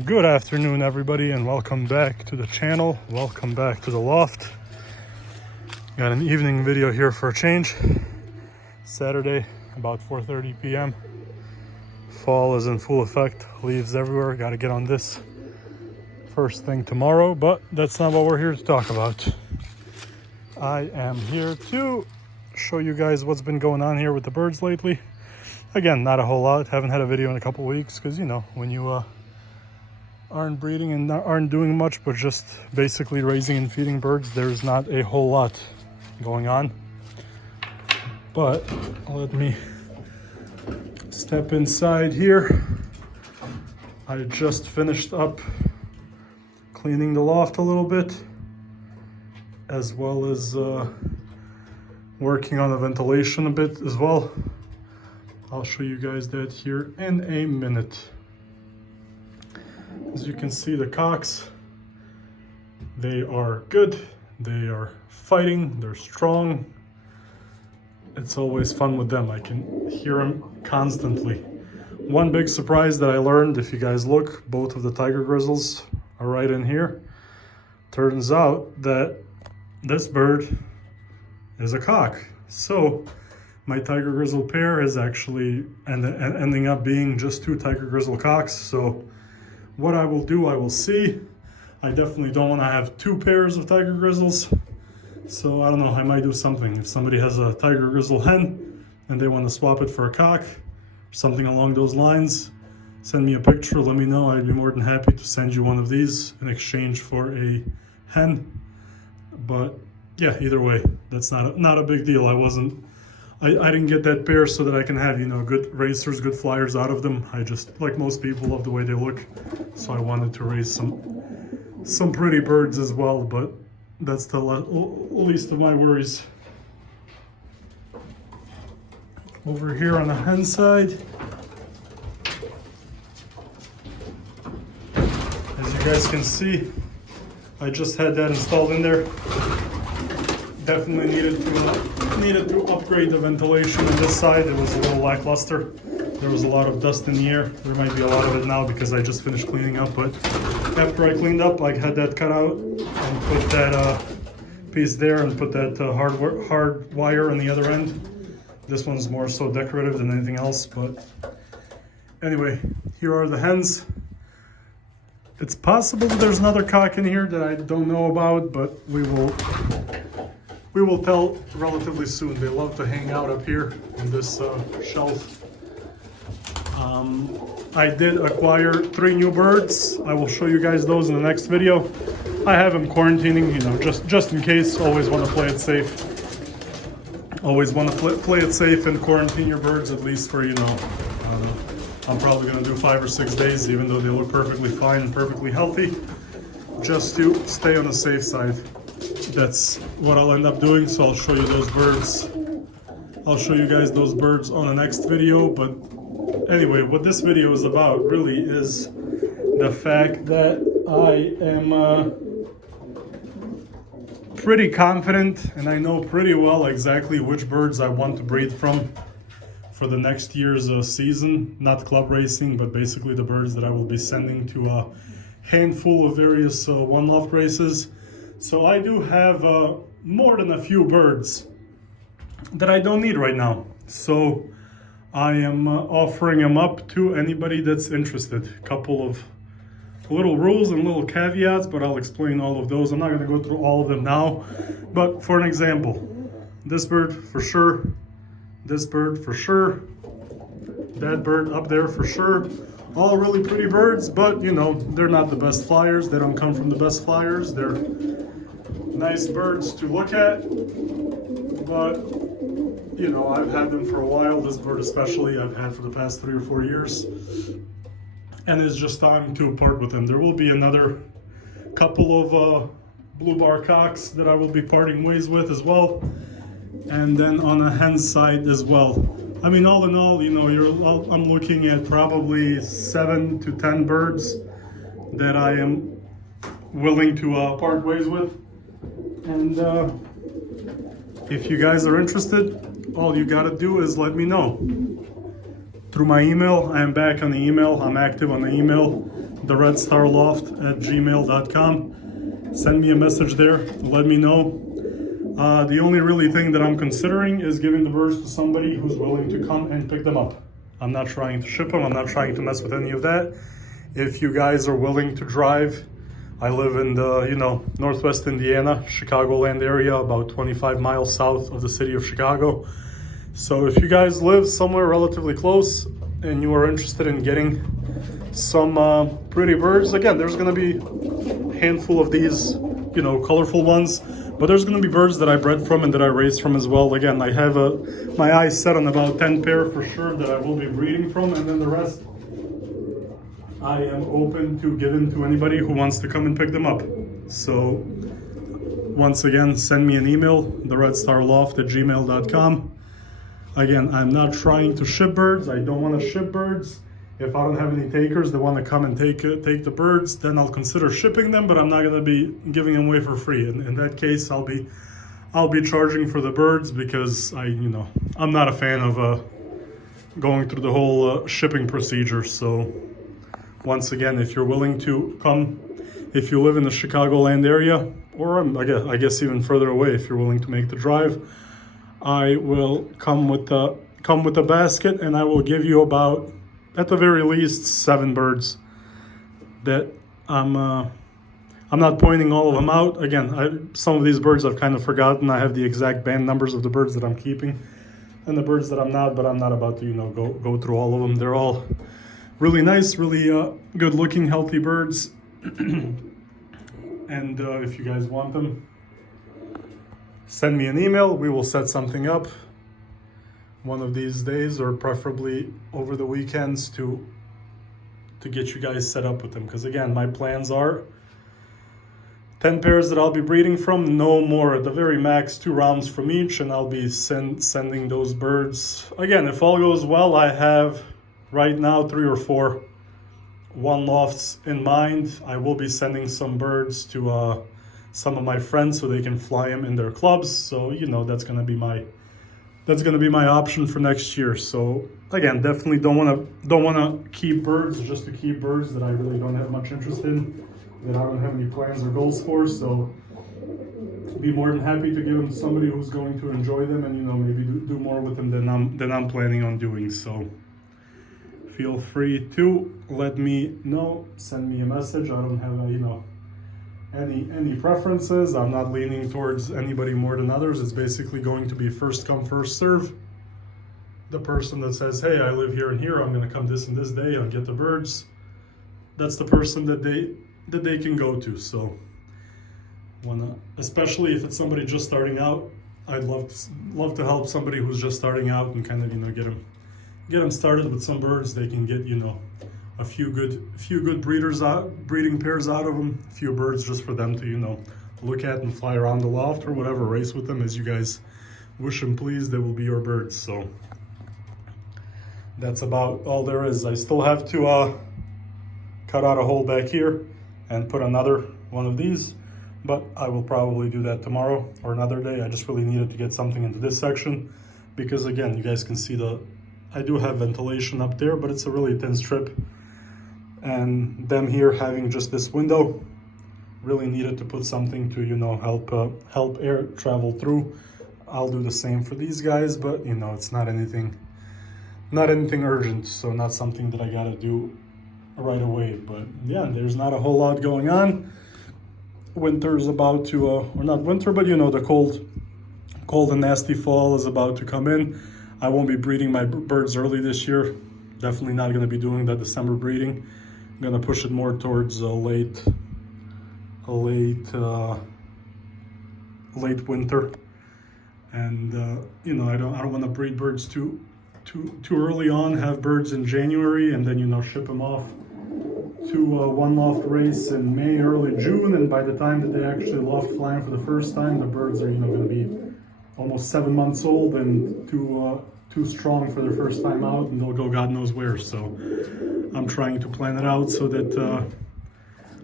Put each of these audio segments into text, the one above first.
Good afternoon, everybody, and welcome back to the channel. Welcome back to the loft. Got an evening video here for a change. Saturday, about 4:30 p.m. Fall is in full effect. Leaves everywhere. Got to get on this first thing tomorrow, but that's not what we're here to talk about. I am here to show you guys what's been going on here with the birds lately. Again, not a whole lot. Haven't had a video in a couple weeks because, you know, when you aren't breeding and aren't doing much but just basically raising and feeding birds, there's not a whole lot going on. But let me step inside here. I just finished up cleaning the loft a little bit, as well as working on the ventilation a bit as well. I'll show you guys that here in a minute. As you can see, the cocks, they are good, they are fighting, they're strong. It's always fun with them. I can hear them constantly. One big surprise that I learned, if you guys look, both of the tiger grizzles are right in here. Turns out that this bird is a cock. So my tiger grizzle pair is actually ending up being just two tiger grizzle cocks. So what I will do, I will see. I definitely don't want to have two pairs of tiger grizzles. So I don't know, I might do something. If somebody has a tiger grizzle hen and they want to swap it for a cock, or something along those lines, send me a picture, let me know. I'd be more than happy to send you one of these in exchange for a hen. But yeah, either way, that's not a big deal. I didn't get that pair so that I can have, you know, good racers, good flyers out of them. I just, like most people, love the way they look. So I wanted to raise some pretty birds as well, but that's the least of my worries. Over here on the hen side, as you guys can see, I just had that installed in there. Definitely needed to upgrade the ventilation on this side. It was a little lackluster. There was a lot of dust in the air. There might be a lot of it now because I just finished cleaning up, but after I cleaned up, I had that cut out and put that piece there and put that hard wire on the other end. This one's more so decorative than anything else, but anyway, here are the hens. It's possible that there's another cock in here that I don't know about, but we will tell relatively soon. They love to hang out up here on this shelf. I did acquire 3 new birds. I will show you guys those in the next video. I have them quarantining, you know, just in case. Always want to play it safe. Always want to play it safe and quarantine your birds, at least for, you know, I'm probably going to do 5 or 6 days, even though they look perfectly fine and perfectly healthy, just to stay on the safe side. That's what I'll end up doing, so I'll show you those birds. I'll show you guys those birds on the next video. But anyway, what this video is about really is the fact that I am pretty confident and I know pretty well exactly which birds I want to breed from for the next year's season. Not club racing, but basically the birds that I will be sending to a handful of various one loft races. So I do have more than a few birds that I don't need right now. So I am offering them up to anybody that's interested. A couple of little rules and little caveats, but I'll explain all of those. I'm not going to go through all of them now. But for an example, this bird for sure, this bird for sure, that bird up there for sure. All really pretty birds, but you know, they're not the best flyers. They don't come from the best flyers. They're nice birds to look at, but you know, I've had them for a while. This bird especially I've had for the past 3 or 4 years, and it's just time to part with them. There will be another couple of blue bar cocks that I will be parting ways with as well, and then on a hen side as well. I mean, all in all, you know, I'm looking at probably 7 to 10 birds that I am willing to part ways with. And if you guys are interested, all you gotta do is let me know. through my email. I am back on the email. I'm active on the email, theredstarloft@gmail.com. Send me a message there. Let me know. The only really thing that I'm considering is giving the birds to somebody who's willing to come and pick them up. I'm not trying to ship them. I'm not trying to mess with any of that. If you guys are willing to drive, I live in the, Northwest Indiana, Chicagoland area, about 25 miles south of the city of Chicago. So if you guys live somewhere relatively close and you are interested in getting some pretty birds, again, there's going to be a handful of these, colorful ones, but there's going to be birds that I bred from and that I raised from as well. Again, I have my eyes set on about 10 pair for sure that I will be breeding from, and then the rest I am open to giving to anybody who wants to come and pick them up. So once again, send me an email, theredstarloft@gmail.com. Again, I'm not trying to ship birds. I don't want to ship birds. If I don't have any takers that want to come and take the birds, then I'll consider shipping them, but I'm not going to be giving them away for free. In that case, I'll be charging for the birds because I'm not a fan of going through the whole shipping procedure. So once again, if you're willing to come, if you live in the Chicagoland area, or I guess even further away, if you're willing to make the drive, I will come with a basket, and I will give you about, at the very least, 7 birds that I'm not pointing all of them out. Again, some of these birds I've kind of forgotten. I have the exact band numbers of the birds that I'm keeping and the birds that I'm not, but I'm not about to, go through all of them. They're all really nice, really good looking, healthy birds. And if you guys want them, send me an email. We will set something up one of these days, or preferably over the weekends, to get you guys set up with them. Because again, my plans are 10 pairs that I'll be breeding from, no more, at the very max 2 rounds from each, and I'll be sending those birds. Again, if all goes well, I have right now 3 or 4 one lofts in mind. I will be sending some birds to some of my friends so they can fly them in their clubs. So that's going to be my option for next year. So again, definitely don't want to keep birds just to keep birds that I really don't have much interest in, that I don't have any plans or goals for. So be more than happy to give them to somebody who's going to enjoy them and maybe do more with them than I'm planning on doing. So feel free to let me know, send me a message. I don't have any preferences. I'm not leaning towards anybody more than others. It's basically going to be first come, first serve. The person that says, hey, I live here and here, I'm going to come this and this day, I'll get the birds, that's the person that they can go to. So especially if it's somebody just starting out, I'd love to help somebody who's just starting out and kind of get them started with some birds. They can get a few good breeding pairs out of them, a few birds just for them to look at and fly around the loft or whatever, race with them as you guys wish and please. They will be your birds. So that's about all there is. I still have to cut out a hole back here and put another one of these, but I will probably do that tomorrow or another day. I just really needed to get something into this section because again, you guys can see I do have ventilation up there, but it's a really thin strip, and them here having just this window, really needed to put something to help air travel through. I'll do the same for these guys, but it's not anything urgent, so not something that I gotta do right away. But yeah, there's not a whole lot going on. Winter's about to or not winter, but the cold and nasty fall is about to come in. I won't be breeding my birds early this year. Definitely not going to be doing that December breeding. I'm going to push it more towards late winter. And I don't want to breed birds too early on. Have birds in January and then ship them off to one loft race in May, early June, and by the time that they actually loft flying for the first time, the birds are going to be almost 7 months old and too strong for their first time out, and they'll go God knows where. So I'm trying to plan it out so that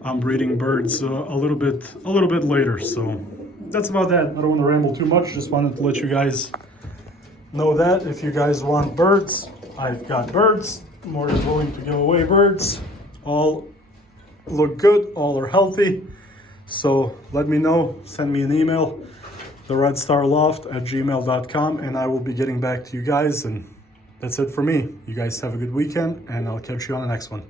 I'm breeding birds a little bit later. So that's about that. I don't want to ramble too much. Just wanted to let you guys know that if you guys want birds, I've got birds, more than willing to give away birds. All look good, all are healthy. So let me know, send me an email, theredstarloft@gmail.com, and I will be getting back to you guys. And that's it for me. You guys have a good weekend, and I'll catch you on the next one.